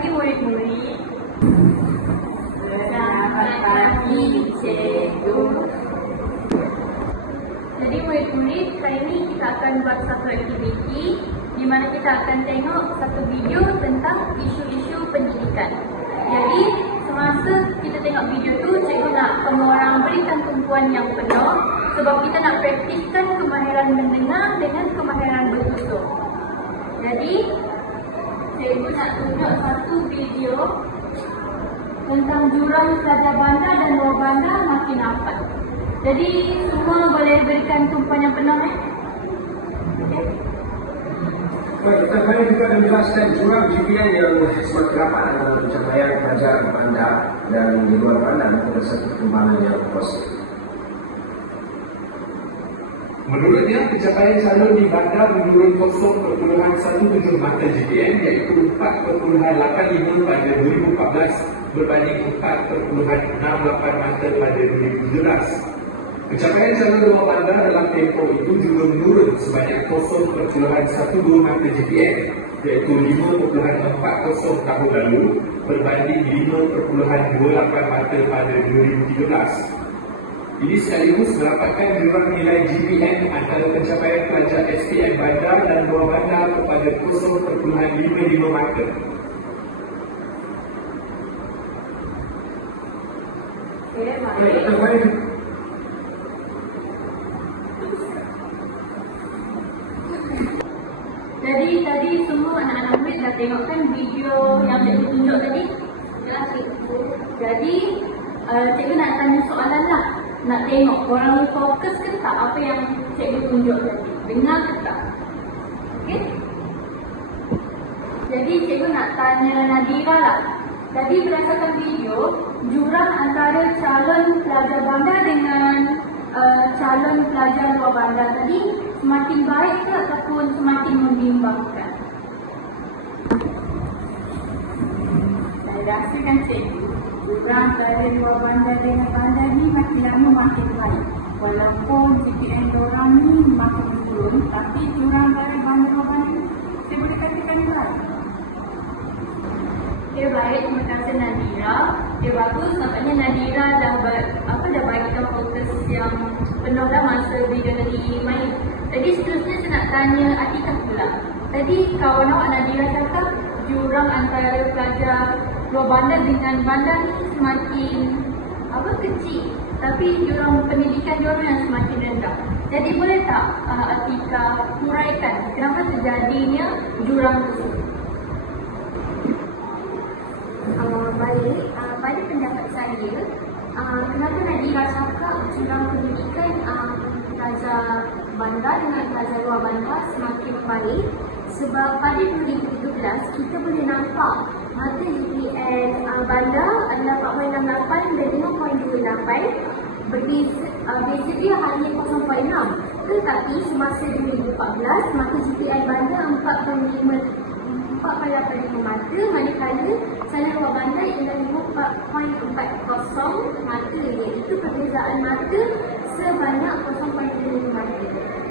pagi murid-murid. Selamat pagi cikgu. Jadi murid-murid, kali ini kita akan buat satu aktiviti di mana kita akan tengok satu video tentang isu-isu pendidikan. Jadi semasa kita tengok video tu, cikgu nak orang berikan tumpuan yang penuh sebab kita nak praktiskan kemahiran mendengar dengan kemahiran bertutur. Jadi cikgu nak tunjuk satu video tentang jurang pelajar bandar dan luar bandar makin rapat. Jadi semua boleh berikan tumpuan yang penuh Okay. Baik, kita kali juga menjelaskan jurang GPA yang semakin rapat dalam pencapaian pelajar bandar dan di luar bandar pada satu perkembangan yang positif. Menurutnya, pencapaian calon di bandar menurun 0.17 mata GPM iaitu 4.85 pada 2014 berbanding 4.68 mata pada 2017. Pencapaian calon luar bandar dalam tempoh itu juga menurun sebanyak 0.12 mata GPM iaitu 5.40 tahun lalu berbanding 5.28 mata pada 2013. Ini sekaligus merapatkan jurang nilai GPM antara pencapaian pelajar SPM bandar dan luar bandar kepada 0.55 mata. Jadi tadi semua anak-anak murid dah tengokkan video yang cikgu tunjuk tadi? Ya, cikgu. Jadi cikgu nak tanya soalan lah. Nak tengok korang ni fokus ke tak apa yang cikgu tunjuk tadi? Dengar ke tak? Okey? Jadi cikgu nak tanya Nadira lah. Tadi berdasarkan video, jurang antara calon pelajar bandar dengan calon pelajar luar bandar tadi semakin baik ke ataupun semakin membimbangkan? Saya rasakan cikgu, jurang antara luar bandar dengan bandar ni makin lama makin baik. Walaupun GPM diorang ni makin menurun, tapi jurang antara bandar luar bandar ni saya boleh katakan baik. Okay, baik, terima kasih Nadira. Okay, bagus, nampaknya Nadira dah bagikan fokus yang penuh dah masa video tadi main. Jadi seterusnya saya nak tanya Atika pula. Tadi kawan awak Nadira cakap jurang antara pelajar luar bandar dengan bandar ni semakin kecil, tapi jurang pendidikan diorang yang semakin rendah. Jadi boleh tak Atika huraikan kenapa terjadinya jurang tersebut? Baik, pada pendapat saya, kenapa Nadira cakap jurang pendidikan pelajar bandar dengan pelajar luar bandar semakin baik? Sebab pada 2017 kita boleh nampak mata GPM bandar adalah 4.68 dan 5.28, berbeza dia hanya 0.6. Tetapi semasa 2014 mata GPM bandar 4.85 mata, manakala calon luar bandar ialah 4.40 mata, iaitu perbezaan mata sebanyak 0.5 mata.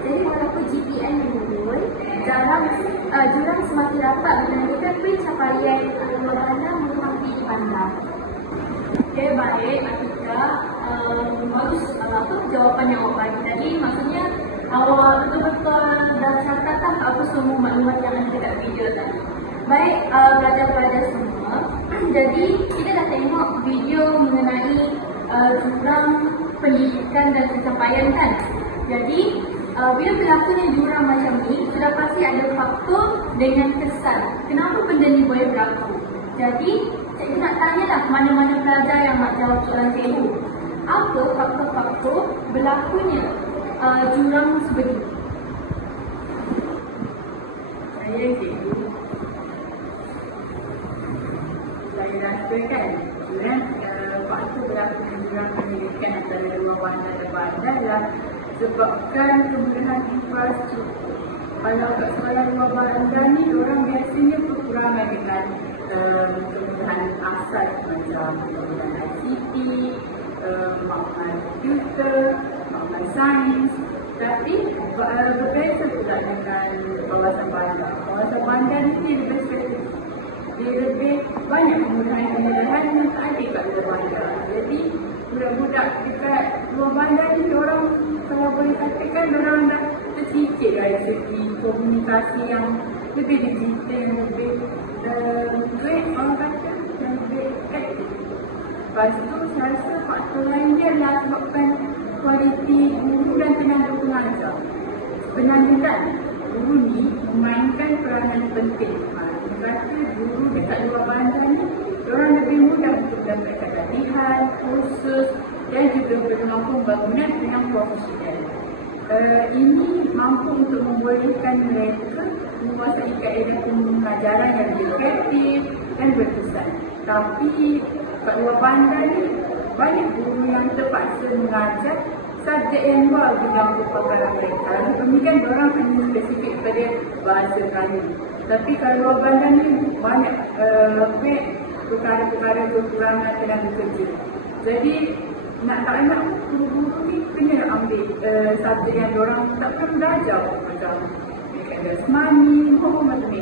Jadi walaupun GPM menurun, jurang semakin rapat menandakan pencapaian luar bandar menghampiri bandar. Okay, baik Atika. Bagus jawapan yang awak bagi tadi. Maksudnya awak betul-betul dah catatkan apa semua maklumat yang ada dekat video tadi. Baik, pelajar-pelajar semua. Jadi kita dah tengok video mengenai jurang pendidikan dan pencapaian kan. Jadi bila berlakunya jurang macam ni, sudah pasti ada faktor dengan kesan. Kenapa benda ni boleh berlaku? Jadi cikgu nak tanyalah mana-mana pelajar yang nak jawab soalan cikgu. Apa faktor-faktor berlakunya jurang sebegini? Saya cikgu. Saya rasakan faktor berlakunya jurang pendidikan antara luar bandar dan bandar adalah sebabkan kemudahan infrastruktur. Kalau kat sekolah luar bandar ni, orang biasanya kekurangan dengan kemudahan asas macam kemudahan ICT, maklumat komputer, maklumat sains. Tapi berbeza pula dengan kawasan bandar. Kawasan bandar ni lebih spesifik. Dia lebih banyak kemudahan-kemudahan yang tak ada kat luar bandar. Jadi budak-budak dekat luar bandar ni orang kalau boleh katakan orang dah tercicir dari segi komunikasi yang lebih digital, yang lebih orang kata yang lebih aktif. Lepas tu saya rasa faktor lain dia adalah sebabkan kualiti guru dan tenaga pengajar. Sebenarnya guru ni memainkan peranan penting. Kata guru dekat luar bandar ni, orang lebih mudah untuk mendapatkan latihan, kursus dan juga berkembang bangunan dengan profesional. Ini mampu untuk membolehkan mereka menguasai kaedah pengajaran yang lebih kreatif dan berkesan. Tapi kat luar bandar ni, banyak guru yang terpaksa mengajar subjek yang luar bidang kepakaran mereka. Ini kan orang hanya spesifik pada bahasa Melayu. Tapi kalau luar bandar ni banyak perkara-perkara kekurangan tenaga kerja. Jadi nak tak nak guru-guru ni kena ambil subjek yang orang tak pernah belajar macam jasmani, macam ni.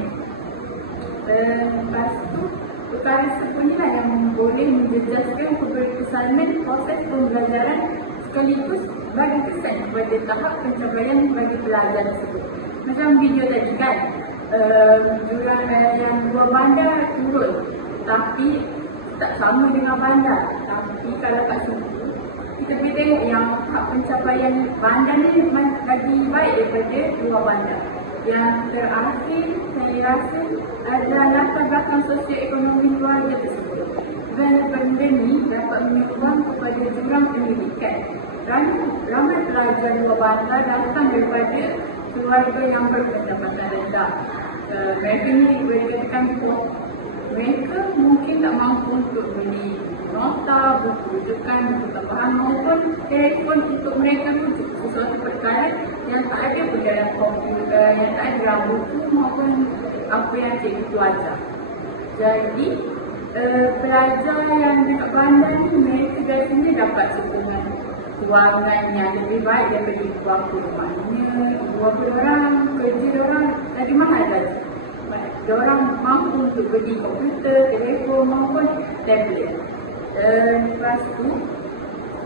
Lepas tu perkara seperti inilah yang boleh menjejaskan keberkesanan proses pembelajaran sekaligus bagi kesan pada tahap pencapaian bagi pelajar tersebut. Macam video tadi kan, jurang yang luar bandar turun tapi tak sama dengan bandar. Tapi kalau kat sini kita boleh tengok yang tahap pencapaian bandar ni lagi baik daripada luar bandar. Yang terakhir saya rasa adalah latar belakang sosioekonomi keluarga tersebut. Dan benda ni dapat menyumbang kepada jurang pendidikan. Ramai pelajar luar bandar datang daripada keluarga yang berpendapatan rendah. Mereka ni boleh katakan mereka mungkin tak mampu untuk beli nota, buku rujukan, buku tambahan maupun telefon untuk mereka rujuk sesuatu perkara yang tak ada pun dalam komputer, yang tak ada dalam buku maupun apa yang cikgu ajar. Jadi pelajar yang dekat bandar ni mereka biasanya dapat sokongan kewangan yang lebih baik daripada ibu bapa rumahnya. Ibu bapa orang, kerja orang dari mahal saja. Diorang mampu untuk beli komputer, telefon maupun tablet. Lepas tu,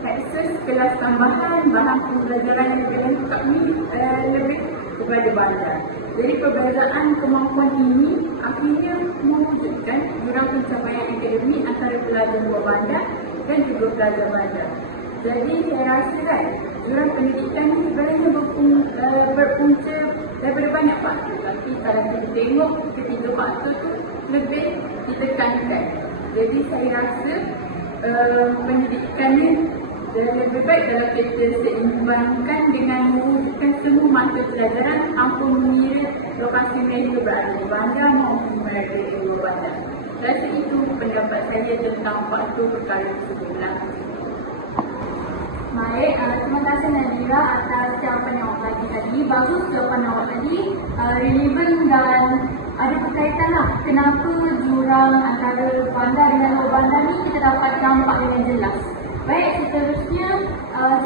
akses kelas tambahan, bahan pembelajaran yang lebih lengkap ni lebih kepada bandar. Jadi perbezaan kemampuan ini akhirnya mewujudkan jurang pencapaian akademik antara pelajar luar bandar dan juga pelajar bandar. Jadi saya rasa kan, jurang pendidikan ni sebenarnya berpunca daripada banyak faktor. Tapi kalau kita tengok ketiga faktor tu lebih ditekankan. Jadi saya rasa pendidikan ni lebih baik kalau kita seimbangkan dengan mewujudkan semua mata pelajaran tanpa mengira lokasi mereka berada di bandar maupun berada di luar bandar. Rasa itu pendapat saya tentang faktor perkara tersebut. Baik, terima kasih Nadira atas jawapan awak bagi tadi. Bagus jawapan awak tadi, relevan dan ada berkaitan lah kenapa jurang antara bandar dengan luar bandar ni kita dapat nampak dengan jelas. Baik, seterusnya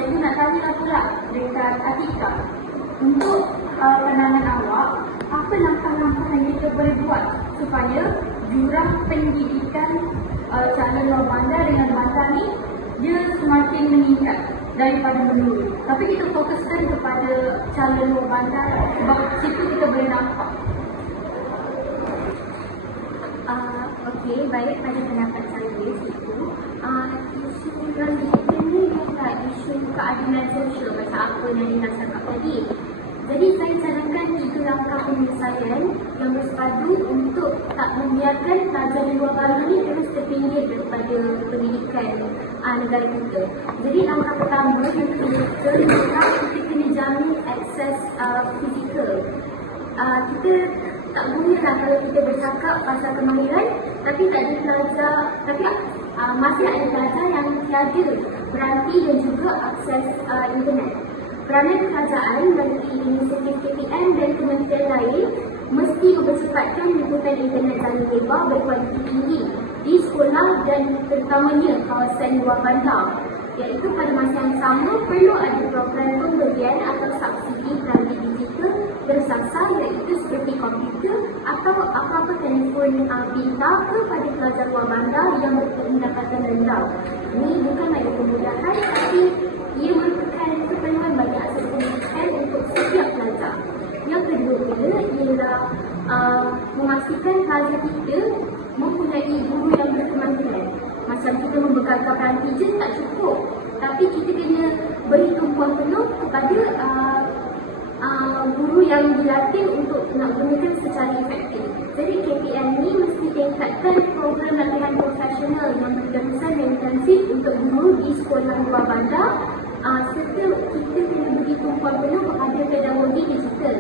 cikgu nak tanya pula dekat Atika. Untuk pandangan awak, apa langkah-langkah yang kita boleh buat supaya jurang pendidikan calon luar bandar dengan bandar ni dia semakin meningkat daripada menurun. Tapi kita fokuskan kepada calon luar bandar sebab situ kita boleh nampak. Okey, baik, pada pendapat saya isu pendidikan ni adalah isu keadilan sosial macam apa yang dirasakan tadi. Jadi saya cadangkan 3 langkah penyelesaian yang bersepadu untuk tak membiarkan pelajar di luar bandar ni terus terpinggir daripada pendidikan negara kita. Jadi langkah pertama yang betul-betul adalah kita kena jamin akses fizikal. Kita tak bolehlah kalau kita bercakap pasal kemahiran tapi tak ada pelajar, tapi masih ada pelajar yang tiada peranti dan juga akses internet. Peranan kerajaan bagi inisiatif KPM dan kementerian lain mesti mempercepatkan liputan internet jalur lebar berkualiti tinggi di sekolah dan terutamanya kawasan luar bandar. iaitu pada masa yang sama perlu ada program pemberian atau subsidi peranti digital bersasar iaitu seperti komputer atau apa-apa telefon pintar kepada pelajar luar bandar yang berpendapatan rendah. Ini bukan ada kemudahan tapi ia merupakan keperluan bagi asas pendidikan untuk setiap pelajar. Yang kedua ialah memastikan pelajar kita mempunyai guru yang berkemampuan. Macam kita membekalkan peranti je tak cukup, tapi kita kena beri tumpuan penuh kepada guru yang dilatih untuk nak gunakan secara efektif. Jadi KPM ni mesti tingkatkan program latihan profesional yang berterusan dan intensif untuk guru di sekolah luar bandar, serta kita kena beri tumpuan penuh kepada pedagogi digital.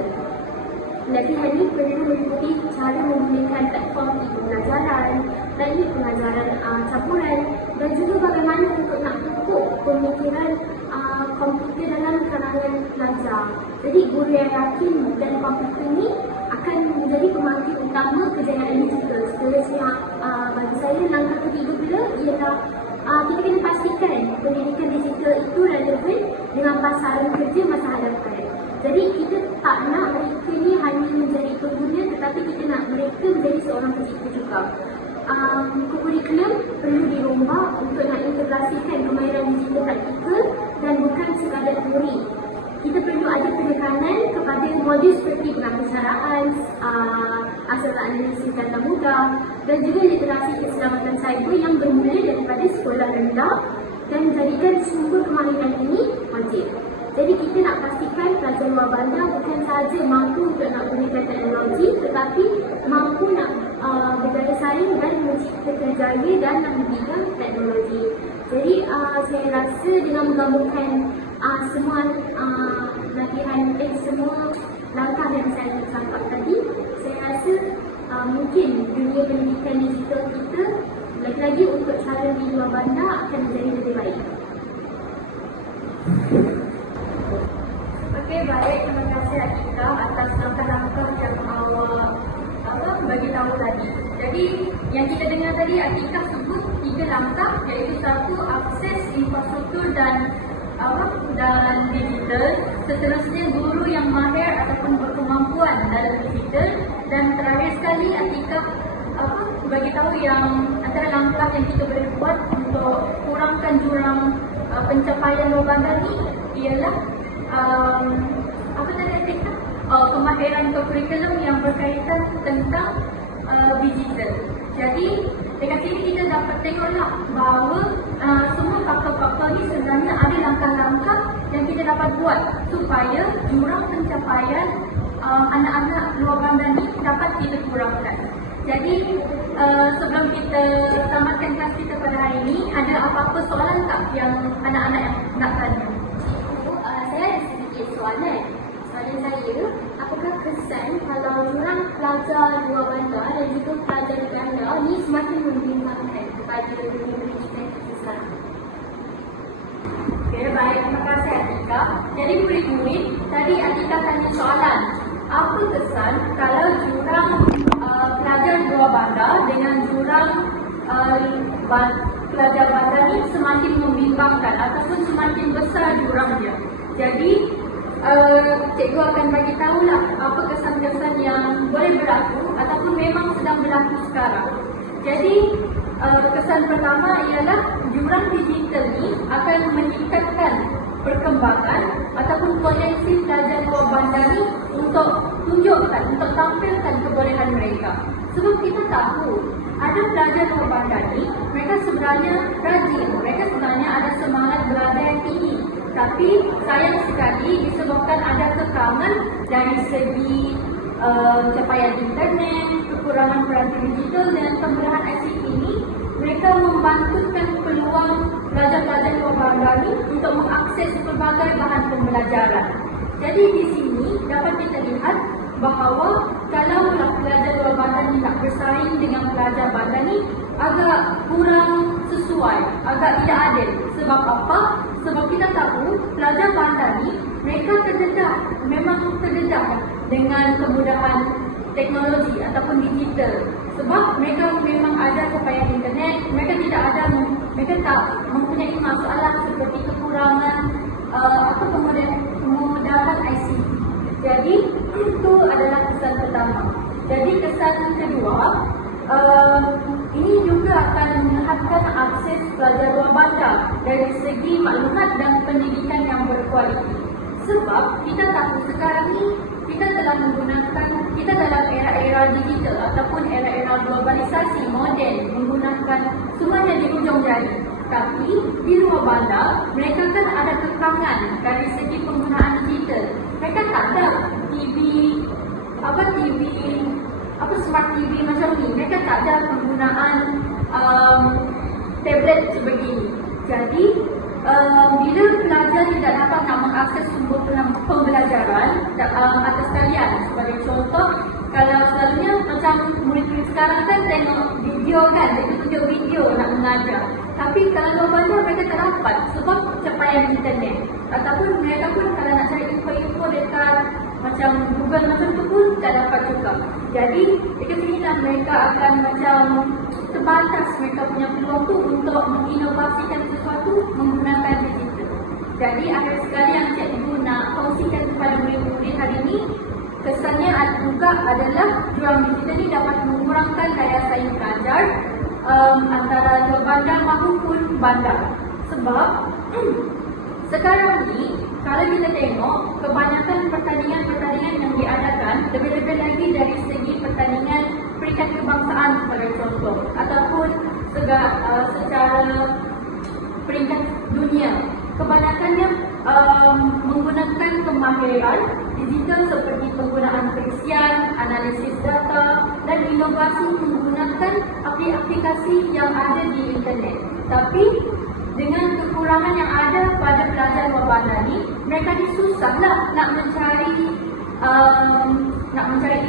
Latihan ini perlu meliputi cara menggunakan platform pembelajaran, teknik pengajaran campuran dan juga bagaimana untuk nak pupuk pemikiran komputer dalam kalangan pelajar. Jadi guru yang yakin dan komputer ini akan menjadi pemangkin utama kejayaan digital. Seterusnya bagi saya langkah ketiga pula ialah kita kena pastikan pendidikan digital itu relevan dengan pasaran kerja masa hadapan. Jadi kita tak nak mereka ni hanya menjadi pengguna tetapi kita nak mereka menjadi seorang pencipta juga. Kurikulum perlu dirombak untuk nak integrasikan kemahiran digital praktikal dan bukan sekadar teori. Kita perlu ada penekanan kepada modul seperti pengaksaraan, asas analisis data mudah dan juga literasi keselamatan cyber yang bermula daripada sekolah rendah dan jadikan sumber kemahiran ini wajib. Jadi kita nak pastikan pelajar luar bandar bukan sahaja mampu untuk nak gunakan teknologi tetapi mampu nak berjaya saing dan mencipta kerjaya dalam bidang teknologi. Jadi saya rasa dengan menggabungkan semua semua langkah yang saya cakap tadi, saya rasa mungkin dunia pendidikan digital kita lagi-lagi untuk cara di luar bandar akan menjadi lebih baik. Okey, baik. Terima kasih Atika atas langkah-langkah yang awak bagi tahu tadi. Jadi yang kita dengar tadi Atika sebut 3 langkah, iaitu 1, akses infrastruktur dan digital. Seterusnya guru yang mahir ataupun berkemampuan dalam digital, dan terakhir sekali Atika bagi tahu yang antara langkah yang kita boleh buat untuk kurangkan jurang pencapaian luar bandar ni ialah apa tadi Atika? Kemahiran kurikulum yang berkaitan tentang digital. Jadi dekat sini kita dapat tengoklah bahawa semua faktor-faktor ni sebenarnya ada langkah-langkah yang kita dapat buat supaya jurang pencapaian anak-anak luar bandar ni dapat kita kurangkan. Jadi sebelum kita tamatkan kelas kita pada hari ini, ada apa-apa soalan tak yang anak-anak nak tanya? Saya ada sedikit soalan. Soalan saya, apakah kesan kalau jurang pelajar luar bandar dan juga pelajar di bandar ni semakin membimbangkan kepada dunia pendidikan kita sekarang? Okey, baik. Terima kasih Atika. Jadi murid-murid, tadi Atika tanya soalan. Apa kesan kalau jurang pelajar luar bandar dengan jurang pelajar bandar ni semakin membimbangkan ataupun semakin besar jurangnya? Jadi cikgu akan bagi tahulah apa kesan-kesan yang boleh berlaku ataupun memang sedang berlaku sekarang. Jadi kesan pertama ialah jurang digital ni akan meningkatkan perkembangan ataupun potensi pelajar luar bandar ni untuk tunjukkan, untuk tampilkan kebolehan mereka. Sebab kita tahu ada pelajar luar bandar ni, mereka sebenarnya rajin, mereka sebenarnya ada semangat belajar yang tinggi. Tapi sayang sekali disebabkan ada kekangan dari segi capaian internet, kekurangan peranti digital dan pembelahan ICT ini, mereka membantutkan peluang pelajar-pelajar luar bandar ini untuk mengakses pelbagai bahan pembelajaran. Jadi di sini dapat kita lihat bahawa kalau pelajar luar bandar ini nak bersaing dengan pelajar bandar ini agak kurang sesuai, agak tidak adil. Sebab apa? Sebab kita tahu pelajar bandar ni mereka terdedah, memang terdedah dengan kemudahan teknologi ataupun digital. Sebab mereka memang ada capaian internet, mereka tak mempunyai masalah seperti bersama. Jadi kesan kedua, ini juga akan meningkatkan akses pelajar luar bandar dari segi maklumat dan pendidikan yang berkualiti. Sebab kita tahu sekarang ni kita dalam era-era digital ataupun era-era globalisasi moden, menggunakan semuanya di ujung jari. Tapi di luar bandar mereka kan ada kekangan dari segi penggunaan digital. Mereka tak ada smart TV macam ni. Mereka tak ada penggunaan tablet sebegini. Jadi bila pelajar tidak dapat nak mengakses sumber pembelajaran atas talian, sebagai contoh, kalau selalunya macam murid-murid sekarang kan tengok video kan, dia tunjuk video nak mengajar. Tapi kalau luar bandar mereka tak dapat sebab capaian internet. Ataupun mereka pun kalau nak cari info-info dekat macam Google macam tu pun tak dapat juga. Jadi dekat sini lah mereka akan macam terbatas mereka punya peluang tu untuk menginovasikan sesuatu menggunakan digital. Jadi akhir sekali yang cikgu nak kongsikan kepada murid-murid hari ini, kesannya juga adalah jurang digital ni dapat mengurangkan daya saing pelajar antara luar bandar maupun bandar. Sebab sekarang ni kalau kita tengok kebanyakan pertandingan-pertandingan yang diadakan, lebih-lebih lagi dari segi pertandingan peringkat kebangsaan sebagai contoh, ataupun secara peringkat dunia, kebanyakannya menggunakan kemahiran digital seperti penggunaan periksian, analisis data dan inovasi menggunakan aplikasi yang ada di internet. Tapi dengan kekurangan yang ada pada pelajar luar bandar ni, mereka ni susahlah nak mencari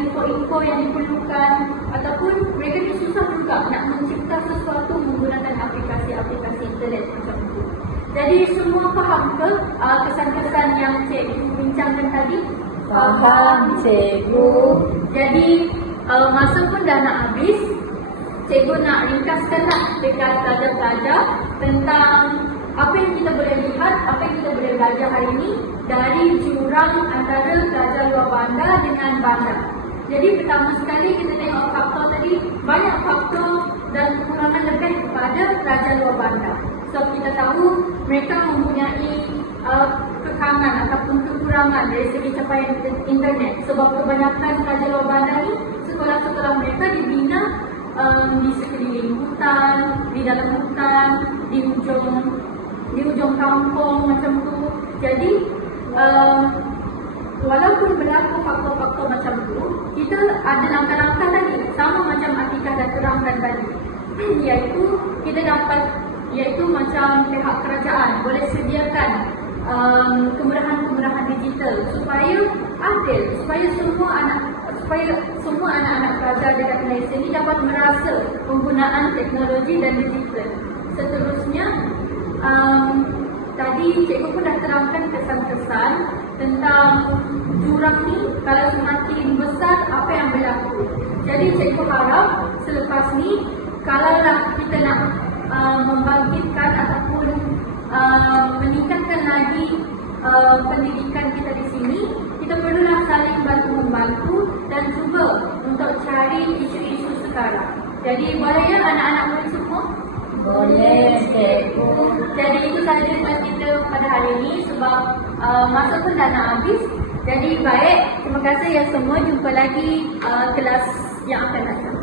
info-info yang diperlukan, ataupun mereka ni susah juga nak mencipta sesuatu menggunakan aplikasi-aplikasi internet macam tu. Jadi semua faham ke kesan-kesan yang cikgu bincangkan tadi? Faham, cikgu. Jadi masa pun dah nak habis. Cikgu nak ringkaskanlah dekat pelajar-pelajar tentang apa yang kita boleh lihat, apa yang kita boleh belajar hari ini dari jurang antara pelajar luar bandar dengan bandar. Jadi pertama sekali kita tengok faktor tadi, banyak faktor dan kekurangan lebih kepada pelajar luar bandar. So kita tahu mereka mempunyai kekangan ataupun kekurangan dari segi capaian internet. Sebab kebanyakan pelajar luar bandar ni, sekolah-sekolah mereka dibina di sekeliling hutan, di dalam hutan, di ujung kampung macam tu. Jadi walaupun berlaku faktor-faktor macam tu, kita ada langkah-langkah tadi sama macam Atikah dah terangkan tadi, iaitu macam pihak kerajaan boleh sediakan kemurahan-kemurahan digital supaya adil, supaya semua anak-anak pelajar dekat Malaysia ini dapat merasa penggunaan teknologi dan digital. Seterusnya, tadi cikgu pun dah terangkan kesan-kesan tentang jurang ni kalau semakin besar apa yang berlaku. Jadi cikgu harap selepas ni kalaulah kita nak membangkitkan ataupun meningkatkan lagi pendidikan kita di sini, kita perlulah saling bantu-membantu dan cuba untuk cari isu-isu sekarang. Jadi boleh ya anak-anak murid semua? Boleh, cikgu. Jadi itu sahaja kelas kita pada hari ini sebab masa pun dah nak habis. Jadi baik, terima kasih ya semua. Jumpa lagi kelas yang akan datang.